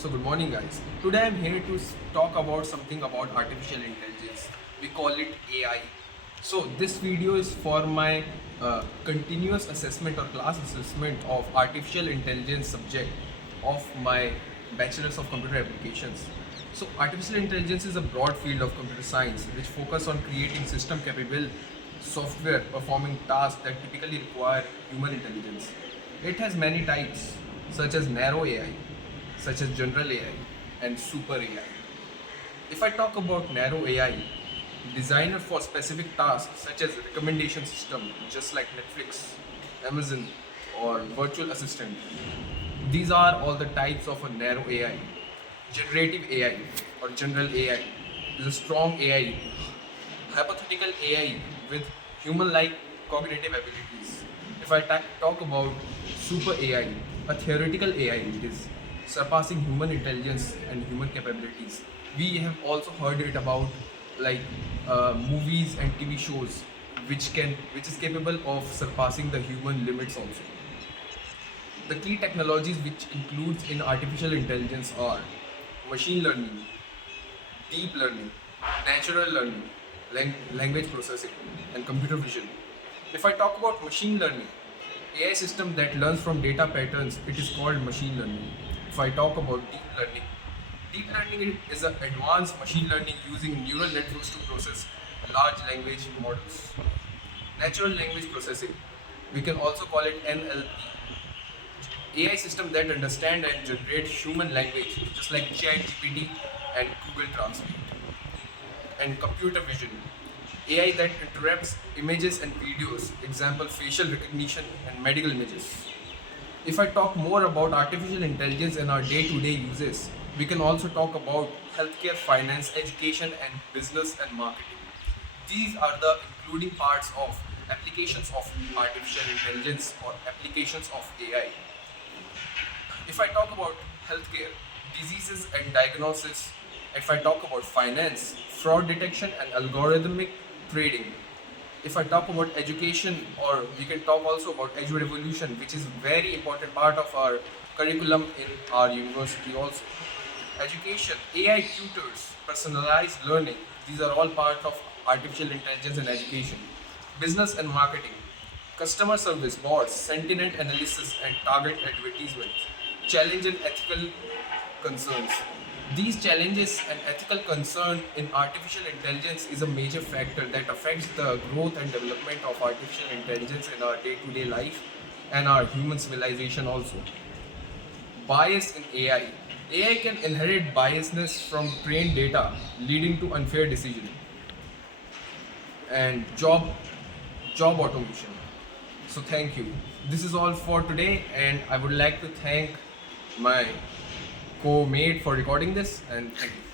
So good morning guys. Today I'm here to talk about something about artificial intelligence. We call it AI. So this video is for my continuous assessment or class assessment of artificial intelligence subject of my bachelor's of computer applications. So artificial intelligence is a broad field of computer science which focus on creating system capable software performing tasks that typically require human intelligence. It has many types such as narrow AI, such as general AI and super AI. If I talk about narrow AI, designed for specific tasks such as recommendation system, just like Netflix, Amazon, or virtual assistant, these are all the types of a narrow AI. Generative AI or general AI is a strong AI, hypothetical AI with human-like cognitive abilities. If I talk about super AI, a theoretical AI, it is surpassing human intelligence and human capabilities. We have also heard it about like movies and TV shows which is capable of surpassing the human limits also. The key technologies which includes in artificial intelligence are machine learning, deep learning, natural learning, language processing, and computer vision. If I talk about machine learning, AI system that learns from data patterns, it is called machine learning. If I talk about deep learning is an advanced machine learning using neural networks to process large language models. Natural language processing, we can also call it NLP. AI system that understand and generate human language, just like ChatGPT and Google Translate. And computer vision, AI that interprets images and videos, example facial recognition and medical images. If I talk more about artificial intelligence in our day-to-day uses, we can also talk about healthcare, finance, education, and business and marketing. These are the including parts of applications of artificial intelligence or applications of AI. If I talk about healthcare, diseases and diagnosis, if I talk about finance, fraud detection and algorithmic trading, if I talk about education, or we can talk also about Edu Revolution, which is very important part of our curriculum in our university also. Education, AI tutors, personalized learning, these are all part of artificial intelligence in education. Business and marketing, customer service, bots, sentiment analysis, and target advertisements. Challenge and ethical concerns. These challenges and ethical concern in artificial intelligence is a major factor that affects the growth and development of artificial intelligence in our day-to-day life and our human civilization also. Bias in AI. AI can inherit biasness from trained data, leading to unfair decision. And job automation. So thank you. This is all for today, and I would like to thank my co-mate for recording this, and thank you.